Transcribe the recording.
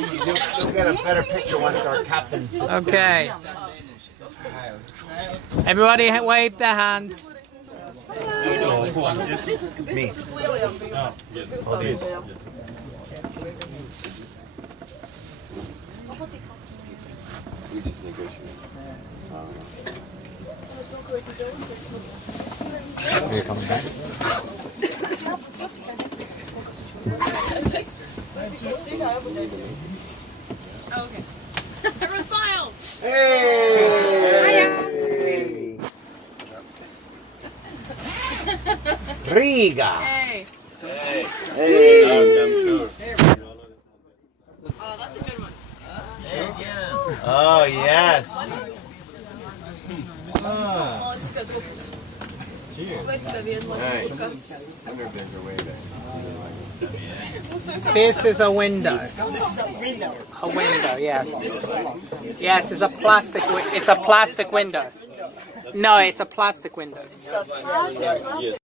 You'll get a better picture once our captain's. Okay. Everybody wave their hands. Me. All these. We just negotiate. Here it comes back. Okay. Everyone smile! Hey! Riga! Hey! Hey. Hey! I'm sure. Oh, that's a good one. Oh, yes. Wonder if there's a way to. This is a window. A window, yes. Yes, it's a plastic. It's a plastic window. No, it's a plastic window.